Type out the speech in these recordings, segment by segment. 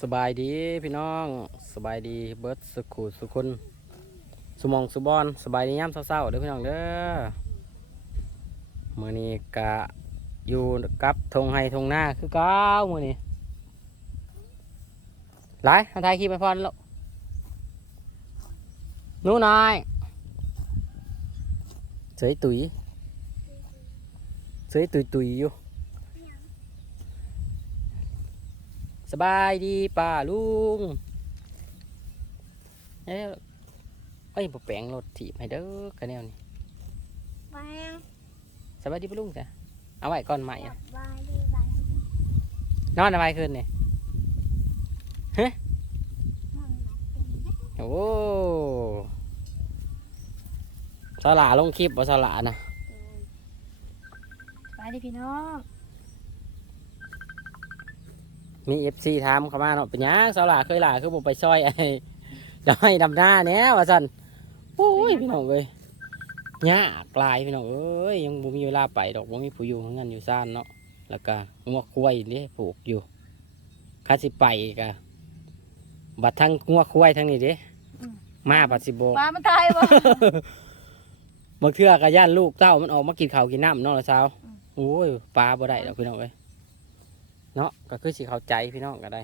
สบายดีพี่น้องสบายดีเบิร์ดสุขุสุคนสมองสุบอนสบายดีย่ำเศร้าๆเด้อพี่น้องเด้อมื่อนี้กะอยู่กับทงไฮทงหน้าคือเก้ามื่อนี้ไล่ทายคลิปไปพอนแล้วนู้นายเสยตุยเสยตุยตุยอยู่ สบายดีป้าลุงเอ้ยเอ้ยบ่แปลงรถถีบให้เด้อกันแนวนี้บายสบายดีป้าลุงจ้ะเอาไว้ก่อนใหม่อะบายดีบายนอนอะไรขึ้นนี่ห้องนัดเป็นโอ้สลาลงคลิปบ่สลานะบายดีพี่น้อง มีเอฟซีถามเข้ามาเนาะเป็นหยังสลาเคยลาคือบ่ไปซอยไอ้ดอยดำหน้าแหน่ว่าซั่นโอ้ยพี่น้องเอ้ยยากหลายพี่น้องเอ้ยยังบ่มีเวลาไปดอกบ่มีผู้อยู่เงินอยู่ซ่านเนาะแล้วก็งัวควายนี่ผูกอยู่คาสิไปก็บัดทั้งงัวควายทั้งนี้เด้มาบัดสิบ่ปลามันตายบ่บางเทื่อก็ย่านลูกเต้ามันออกมากินข้าวกินน้ำเนาะละสาวอืมโอ้ยปลาบ่ได้ดอกพี่น้องเอ้ย เนาะก็คือสิเข้าใจพี่น้องก็ได้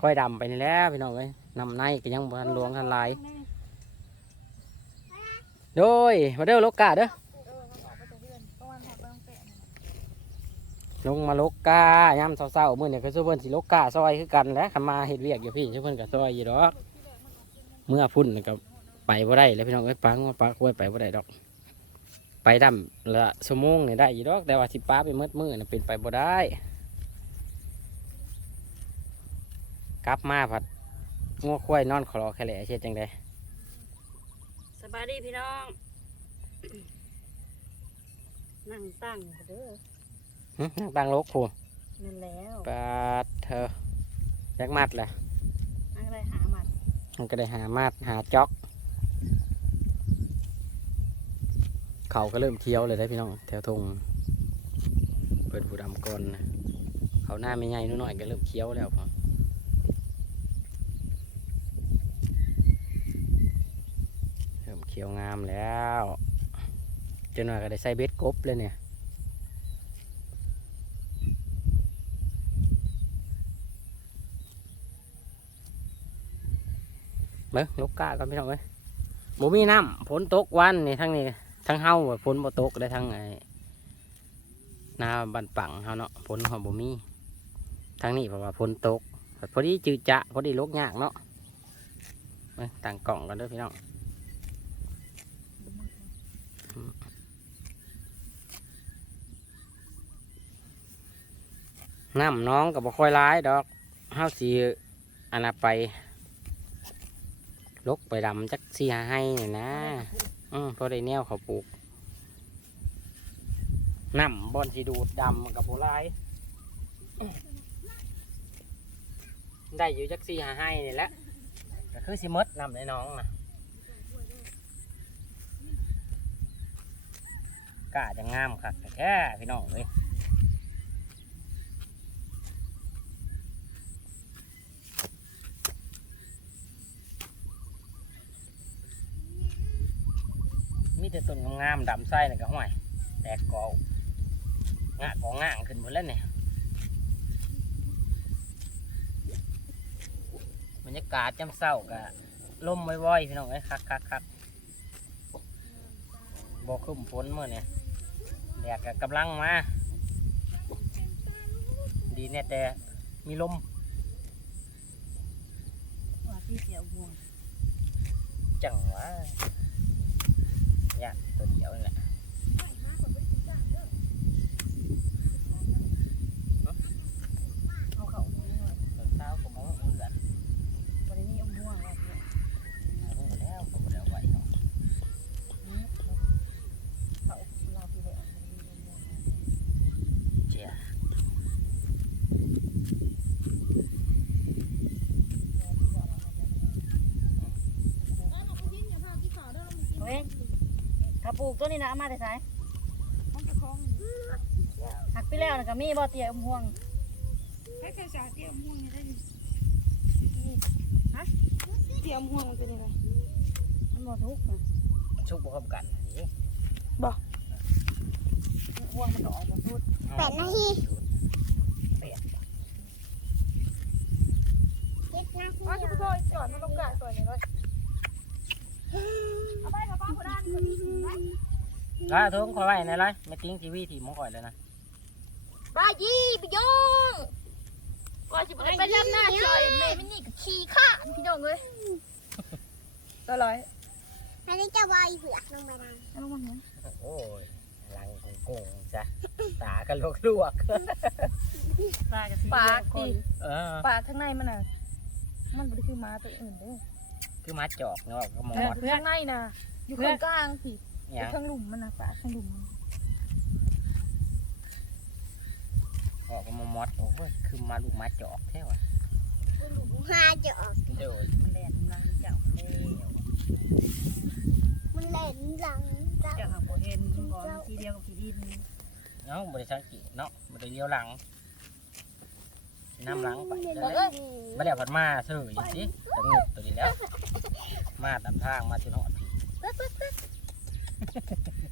ค่อยดำไปนี่แหล้วพี่น้องเอ้ยนำในก็ยังบ่ทันหลวงทันหลาย โดยมาเด้อโลกกาเด้อลงมาโลกกายามเศร้าๆมื้อนี้ก็สู้เพิ่นสิโลกกาซอยคือกันแหล้วคันมาเฮ็ดเวียกอยู่พี่สู้เพิ่นก็ซอยอยู่ดอก เมื่อพุ่นนี่ก็ไปบ่ได้แล้วพี่น้องเอ้ยปังว่าปลาคุ้ยไปบ่ได้ดอก ไปดำละชั่วโมงนี่ได้อยู่ดอกแต่ว่าสิป้าไปมืดมือนี่เป็นไปบ่ได้ กลับมาผัดงัวควายนอนขอรอแค่แหล่เช็ดจังไดสบายดีพี่น้อง นั่งตั้งเด้อหึนั่งตั้งโลกพูนั่นแล้วปาดเธอยักมัดแหละนั่งอะไรหามันมันก็ได้หามาดหาจ็อก เขาก็เริ่มเคี้ยวเลยได้อพี่น้อง แถวทงเปิดผู้ดำก่อนนะเขาหน้าไม่ใหญ่นิดหน่อยก็เริ่มเคี้ยวแล้วพอ เริ่มเคี้ยวงามแล้วจนหน่อยก็ได้ใส่เบ็ดกบเลยเนี่ยเบิ้งลูกกาก่อนพี่น้องเอ้ยบ่มีน้ำฝนตกวันนี่ทั้งนี้ทั้งเฮาฝนบ่ตกได้ทั้งไอ้นาบันปังเฮาเนาะฝนหอมบ่มีทั้งนี้เพราะว่าฝนตกพอดีจืดจะพอดีลกยากเนาะต่างกล่องกันด้อพี่น้อง น้ำน้องกับบ่ค่อยร้ายดอกเฮาสิอันน่ะไปลกไปดำจักสีหาให้เนี่ยนะ อืมพอได้แนวเขาปลูกน้ำบอนสีดูดดำกับโบรายได้อยู่จักสีหาให้เนี่แหละก็คือสิมดน้ำในน้องนะกาจะงามคักแท้พี่น้องเลย มีแต่ต้นงามๆดำไส้นี่ก็ห่วยแตกกองะกองง่างขึ้นหมดแล้วเนี่ยบรรยากาศจำเศร้ากะลมว่อยๆพี่น้องเอ้ยคักคักคักบอกขึ้นฝนเมื่อเนี่ยแดดก็กำลังมา ดีเนี่ยแต่มีลมว่าพี่เสียวบวงจังหวะ ยากตัวเดียวนี่แหละ เอาเขาเอาหน่อย ตอนเช้าก็มองว่าเอือด วันนี้เอาม่วงแล้วเนี่ย มารู้แล้วก็บ่ได้เอาไว้เนาะ อืมเขาเราพี่ได้เอามันมีเอาม่วงแล้ว เจ้า เฮ้ยถ้า ปลูกต้นนี้นะเอามาได้ไสหักไปแล้วนะก็มีบ่เตี้ยอมห่วงให้เคยสาเตี้ยม่วงนี่ได้ดิเตรียมห่วงมันเป็นยังไงมันบ่ทุกข์นะชุกบ่พร้อมกันอันนี้ห่วงมันออกบ่ทุกข์แปดนาทีแปดเจ็ดนาทีอ้าวจะไปซอยจอดมันลงกะซอยนี่เลยเอาไปกับป้าคนนั้นคนนี้ไป อ่าทุ่งคอยไว้ในไรไม่ติ้งทีวีทีมองข่อยเลยนะบายีไปโยงก่อนจะไปไปรับหน้าซอยแม่ไม่นี่กับขี้ข้าพี่น้องเลยตัวลอยอันนี้จะวายเผือกลงไปนะเอาลงมาเหมือนโอ้ยหลังของโกงจ้ะตากันลวกลวกปากปากดิเออปากข้างในมันอะ มันบ่ได้คือหมาตัวอื่นเด้อคือมาจอกเนาะก็มอเออดข้างในน่ะอยู่ข้างกลางสิ หยังข้างหลุมมันนะปากข้างหลุมมันออกก็มามอดโอ้ยคือมาลูกมาจอกแท้ว่ะห้าจะออกโดยมันแล่นลังเจ้าเลยมันเล่นหลังจะเจ้าหาบ่เห็นบ่ทีเดียวกับทีดินเนาะบริษัทกิเนาะบริเลี้ยวหลังน้ำหลังไปเลยไม่ได้ผัดมาซื้ออยู่สิตะงึดตัวนี้แล้ว มาตามทางมาจนหอด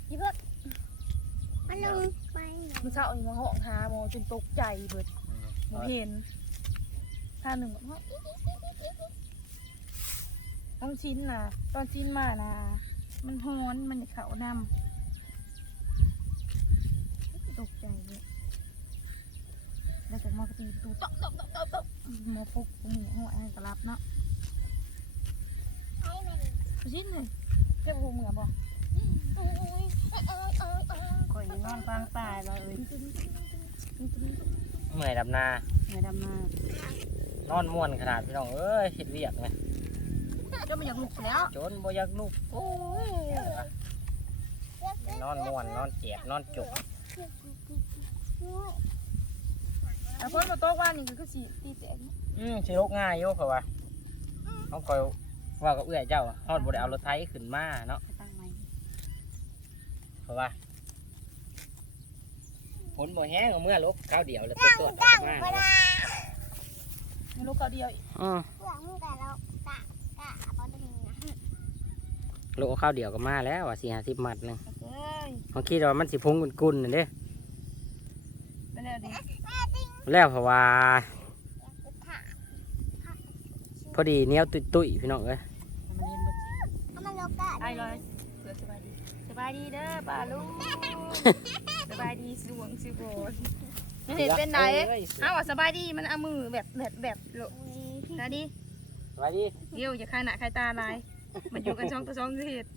พี่มันลงไปมันเช้าอยู่มาห้องหาหมอจนตกใจเบิดอืมบ่เห็นท่าหนึ่งก็ต้องชิ้นน่ะตอนชิ้นมาน่ะมันฮ้อนมันจะเขานำตกใจเลยแล้วจากมากระตีประตูตบตบตบตบตบหมอปุ๊บมีหัวอันนั้นก็รับเนาะให้มันชิ้นเลยเจ้าหูเหมือนบ่ ข่อยนอนฟังตายเลยเมื่อยดำนาในดำนานอนม่วนขนาดพี่น้องเอ้ยคิดเวียกไงเจ้าไม่อยากลุกแล้วจนบ่อยากลุกโอ้ยนอนม่วนนอนเจ็บนอนจุกแต่พ้นมาโต๊ะว่านี่ก็คือสีตีแตกอืมสิลกง่ายอยู่เขาว่าเขาคอยว่ากับเอื้อยเจ้าฮอดบ่ได้เอารถไถขึ้นมาเนาะ ไปตั้งใหม่ เพ ราะว่าฝนบ่แห้งเอาเมื่อลุกข้าวเดียวแล้วตัวตัวออกมาเวลาไม่รู้ก็เดียวอีกอือเพื่อนแต่เรากะกะบอลดึงนะลูกเอาข้าวเดียวก็มาแล้วว่าสี่ห้าสิบมัดหนึงเอ้ยบางทีเรามันสิพุงกุนๆนั่นเด้ไปแล้วดิแล้วเพราะว่าค่ะพอดีเนี้ยวตุยๆพี่น้องเอ้ย บายดีเด้อป้าลูกสบายดีสวงสิโบนเห็นเป็นไหนอ้าวว่าสบายดีมันเอามือแบบแบบแบบโลนะดิสวัสดีเดี๋ยวอย่าคายหน้าคายตาลายมันอยู่กันช่องต่อช่องเหตุ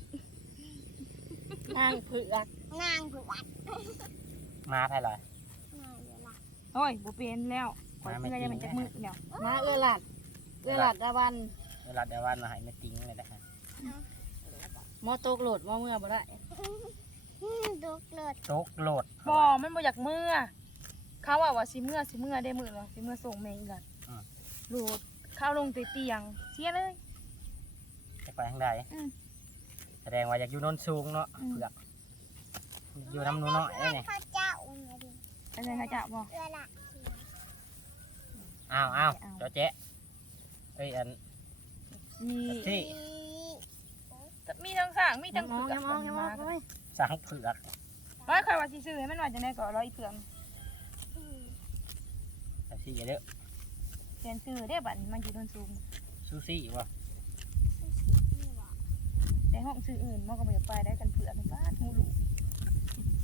นางเผือกนางผืวัดมาไทยเลยนางเวลาโอ้ยบ่เป็นแล้วขอเพื่อจะมันจะมือเดี๋ยวมาเอื้อหลัดเอื้อหลัดดาวันเวลาเดี๋ยววันมาให้แม่ติ้งเลยนะฮะ มอตกโหลดมอเมื่อบ่ได้ดูเกิดตกโหลดบ่มันบ่อยากมือเขาว่าว่าสิเมื่อสิเมื่อได้มือเหรอสิเมื่อส่งแม่อีกแล้วโหลดเข้าลงตีเตียง เสียเลยจะไปทางใดอืมแสดงว่าอยากอยู่โนนสูงเนาะอืมเผือกอยู่น้ำหนูน้อยได้ไงพระเจ้าเนี่ยดิเป็นยังไงจ๊ะบ่เวลาอ้าวอ้าวเจ้าเจ๊เอ้ยอันมีที่ มีทั้งสร้างมีทั้งมองเผือกยังมองยังมองมาเฮ้ยสังเผือกร้อยคอยว่าสิซื้อให้มันว่าจะได้ก่อร้อยเผือกแต่ที่เด้อเปลี่ยนซื้อได้บัดนี้มันอยู่โดนสูงซูซี่วะแต่ห้องซื้ออื่นมันก็บ่อยากไปได้กันเผือกกันป้าดงูลูก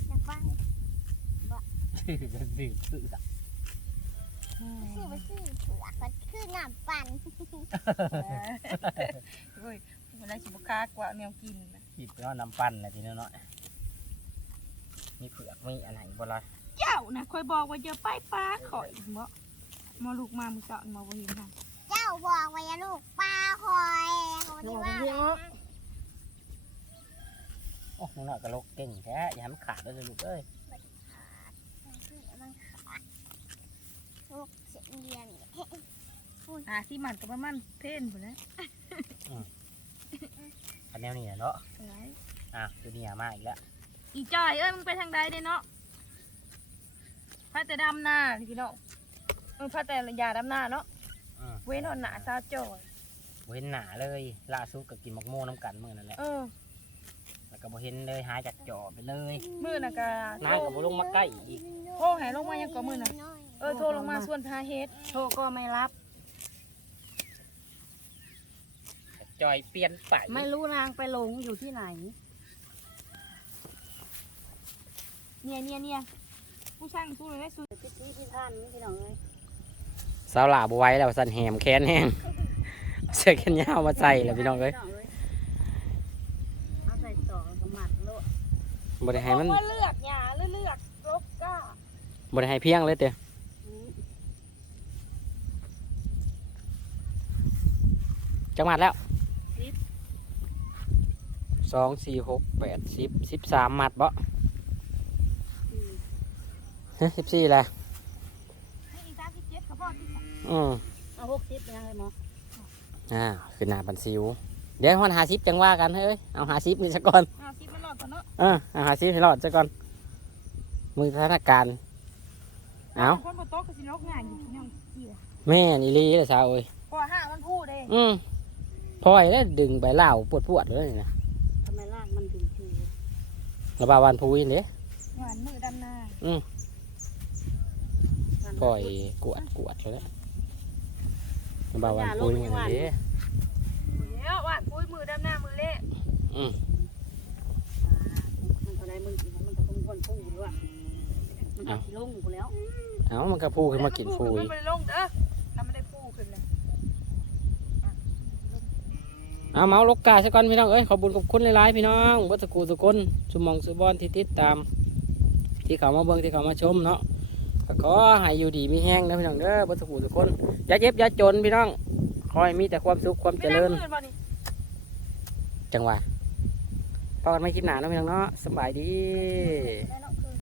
จะฟังชื่อจะดื่มเผือกชื่อว่าชื่อเผือกมันคือน้ำปั่น เฮ้ยเวลาสิบ่ค้ากว่าแนวกินนะหยิบไปเอาน้ำปั้นนะทีน้อยๆมีเผือกมีอะไรบ่ละเจ้านะคอยบอกว่าอย่าไปป้าข่อยบ่มอลูกมามื้อเช้ามาบ่เห็นค่ะเจ้าบอกไว้นะลูกปลาคอยเขานึดีกว่าว่าเพียงเนาะโอ้หนูน้อยก็ลกเก่งแท้อย่าให้มันขาดเลยลูกเอ้ยมันขาดลูกเสียงเรียนอ่าที่มันก็ประมาณเพ่นพุ่นแหล้ว อันแนวนี้เนาะหลายอะคือเนี่ยมาอีกแล้วอีจอยเอ้ยมึงไปทางใดเด้เนาะพาแต่ดำหน้าพี่น้องเออพาแต่ยาดำหน้าเนาะอืมเว้นหนหนาซาจอยบ่เห็นหน้าเลยล่าสุดก็กินมักโม่น้ำกันมื้อนั่นแหละเออแล้วก็บ่เห็นเลยหายจากจอไปเลยมือน่ะก็นางก็บ่ลงมาใกล้อีกโทรให้ลงมายังก็มือน่ะเออโทรลงมาส่วนพาเฮ็ดโทรก็ไม่รับ จอยเปลี่ยนไปไม่รู้นางไปหลงอยู่ที่ไหน เนี่ยเนี่ยเนี่ยผู้ช่างสู้เลยได้สู้พิธีพิธันพี่น้องเอ้ยสาวหลาบ่ไหว้แล้วสั่นแหมแขนแห้งเสื้อแขนยาวมาใส่แล้วพี่น้องเอ้ยเอาใส่ต่อกับหมัดโลดบ่ได้ให้มันว่าเลือกหญ้าหรือเลือกลกก้าบ่ได้ให้เพียงเลยเด้ออืมจังหวัดแล้วสิบ สองสี่หกแปดสิบสิบสามหมัดบ่อืมสิบสี่แหละให้อีสามสิบเจ็ดเขาบอกที่สามอืมเอาหกสิบไปยังไงหมออ่าคือหน้าบันซิว เดี๋ยวฮอนหาซิปจังว่ากันเฮ้ยเอาหาซิปนี่ซะก่อนห้าสิบมันหลอดก่อนเนาะเออเอาหาซิปให้รอดซะก่อนมือสถานการณ์เอาคนบนโต๊ะก็สิลกง่ายอยู่ที่น้องเสียแม่นอีหลีเลยสาวเอ้ยเพราะว่าห้ามันพูดเองอืมพลอยแล้วดึงไปเล่าวปวดปวดๆเลยนะ ทำไมลากมันถึงที ระบาดวันพูยนี่หวานมือดำหน้าพลอยกวดกวดเลยระบาดวันพูยนี่เด้เดี๋ยวหวานปุ้ยมือดำหน้ามือเละอืมมันก็ได้มึงอีกมันก็ต้องคนพูดด้วยมันก็สิลงกูแล้ว เอามันก็พูขึ้นมากินฟูยมันไม่ได้ลงเด้อทำไม่ได้พูขึ้นเลย เอาเมาลกกาซะก่อนพี่น้องเอ้ยขอบุญขอบคุณหลายๆพี่น้องบัตกูทุกคนสุมองสุบอนที่ติดตาม ที่เขามาเบิ่งที่เขามาชมเนาะก็ขอให้อยู่ดีมีแห้งนะพี่น้องเด้อบัตกูทุกคนอย่าเจ็บอย่าจนพี่น้องขอให้มีแต่ความสุขความเจริญ จังหวะพอกันไม่คลิปหนาเนาะพี่น้องเนาะสบายดี